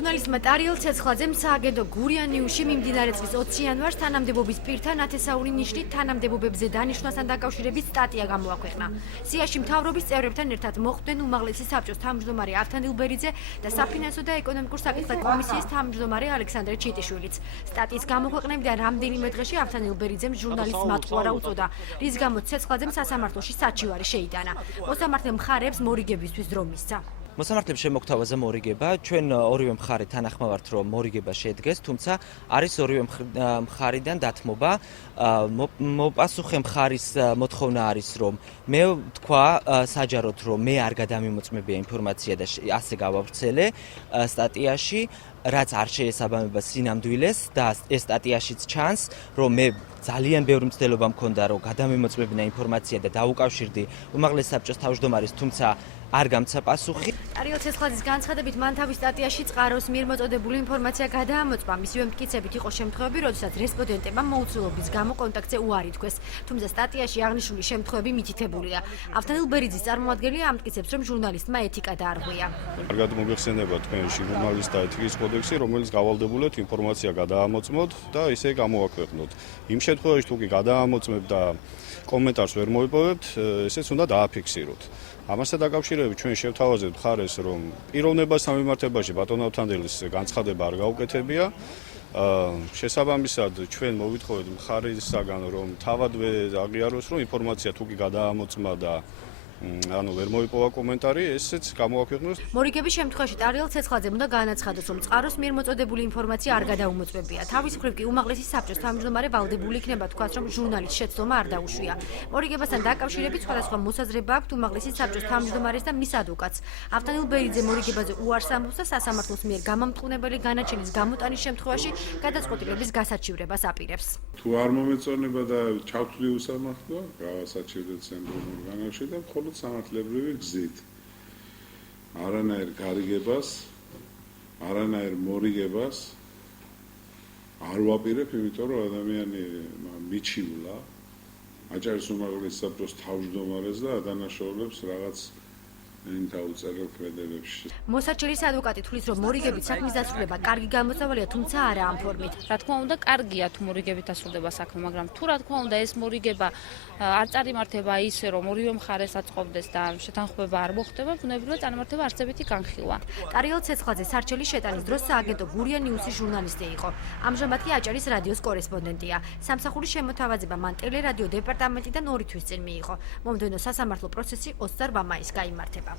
ჟურნალისტმა ტარიელ ცეცხლაძემ სააგენტო გურია ნიუსში მიმდინარე წლის 20 იანვარს თანამდებობის პირთა ნათესაური ნიშნით თანამდებობებზე დანიშვნასთან დაკავშირებით სტატია გამოაქვეყნა. სიაში მთავრობის წევრებთან ერთად მოხვდნენ უმაღლესი საბჭოს თავმჯდომარე ავთან ილბერიძე და საფინანსო და ეკონომიკურ საკითხთა კომისიის თავმჯდომარე ალექსანდრე ჩიტიშვილიც. სტატიის გამოქვეყნებიდან რამდენიმე დღეში ავთან ილბერიძემ ჟურნალისტს მატყუარა უწოდა, რის გამოც ცეცხლაძემ სასამართლოში საჩივარი შეიტანა. მოსამართლე მხარეებს მორიგებისთვის დრო მისცა. მოსამართლემ შემოგთავაზა მორიგება, ჩვენ ორივე მხარე თანახმავართ, რომ მორიგება შედგეს, თუმცა არის ორივე მხარიდან დათმობა. მოპასუხე მხარის მოთხოვნა არის, რომ მე თქვა საჯაროდ, რომ მე არ გადამიმოწმებია ინფორმაცია და ასე გავავრცელე სტატიაში, რაც არ შეესაბამება სინამდვილეს და ეს სტატიაშიც ჩანს, რომ მე ძალიან ბევრი მცდელობა მქონდა, რომ გადამიმოწმებინა ინფორმაცია და დაუკავშირდი უმაღლეს საბჭოს თავმჯდომარეს, თუმცა არ გამცა პასუხი. ტარიელ ცეცხლაძის განცხადებით, მან თავის სტატიაში წყაროს მიერ მოწოდებული ინფორმაცია გადაამოწმა. მისივე მტკიცებით იყო შემთხვევები, როდესაც რესპონდენტებმა მოუცვლელობის გამო კონტაქტზე უარი თქვეს, თუმცა სტატიაში აღნიშნული შემთხვევები მითითებულია. ავთან ილბერიძის წარმომადგენელი ამტკიცებს, რომ ჟურნალისტმა ეთიკა დაარღვია. კარგად მოგეხსენება თქვენში ჟურნალისტთა ეთიკის კოდექსი, რომელიც გავალდებულეთ ინფორმაცია გადაამოწმოთ და ისე გამოაქვეყნოთ. იმ შემთხვევაში თუ კი გადაამოწმებთ და კომენტარს ვერ მოიპოვებთ, ესეც უნდა დააფიქსიროთ. ამასთან დაკავშირებით ჩვენ შევთავაზებთ მხარეს, რომ პიროვნებასთან მიმართებაში ბატონ ავთანდილის განცხადება არ გაუკეთებია. შესაბამისად ჩვენ მოვითხოვეთ მხარისაგან, რომ თავადვე აღიაროს, რომ ინფორმაცია თუ კი გადაამოწმა და ვერ მოიპოვა კომენტარი, ესეც გამოაქვეყნოს. მორიგების შემთხვევაში ტარიელ ცეცხლაძემ უნდა განაცხადოს, რომ წყაროს მიერ მოწოდებული ინფორმაცია არ გადაუმოწმებია. თავის მხრივ კი უმაღლესი საბჭოს თავმჯდომარე ვალდებული იქნება თქვას, რომ ჟურნალისტს შეცდომა არ დაუშვია. მორიგებასთან დაკავშირებით სხვადასხვა მოსაზრება აქვთ უმაღლესი საბჭოს თავმჯდომარეს და მის ადვოკატს. ავთან ილბერიძე მორიგებაზე უარს ამბობს და სასამართლოს მიერ გამამტყუნებელი განაჩენის გამოტანის შემთხვევაში გადაწყვეტილების გასაჩივრებას აპირებს. თუ არ მომეწონება და ჩავთვლი უსამართლო, გავასაჩივრდეთ ცენტრალურ ორგანოში და მხოლოდ სამართლებრივი გზით. არანაირ გარიგებას, არანაირ მორიგებას არ ვაპირებ, იმიტომ რომ ადამიანი მიჩივლა აჭარის უმაღლეს საბჭოს თავმჯდომარეს და ადანაშაულებს რაღაც დაუწერელ ქმედებებში. მოსაჩელის ადვოკატი თვლის, რომ მორიგებით საქმის დასრულება კარგი გამოსავალია, თუმცა არა ამ ფორმით. რა თქმა უნდა, კარგია თუ მორიგებით დასრულდება საქმე, მაგრამ თუ რა თქმა უნდა ეს მორიგება არ წარიმართება ისე, რომ ორივე მხარეს აწყობდეს და შეთანხმება არ მოხდება, ბუნებრივად წარმართება არსებითი განხილვა. ტარიელ ცეცხლაძე სარჩელის შეტანის დროს სააგენტო გურია ნიუსის ჟურნალისტი იყო. ამჟამად კი აჭარის რადიოს კორესპონდენტია. სამსახურის შემოთავაზება მან ტელერადიო დეპარტამენტიდან 2 თვის წინ მიიღო. მომდევნო სასამართლო პროცესი 28 მაისს გაიმართება.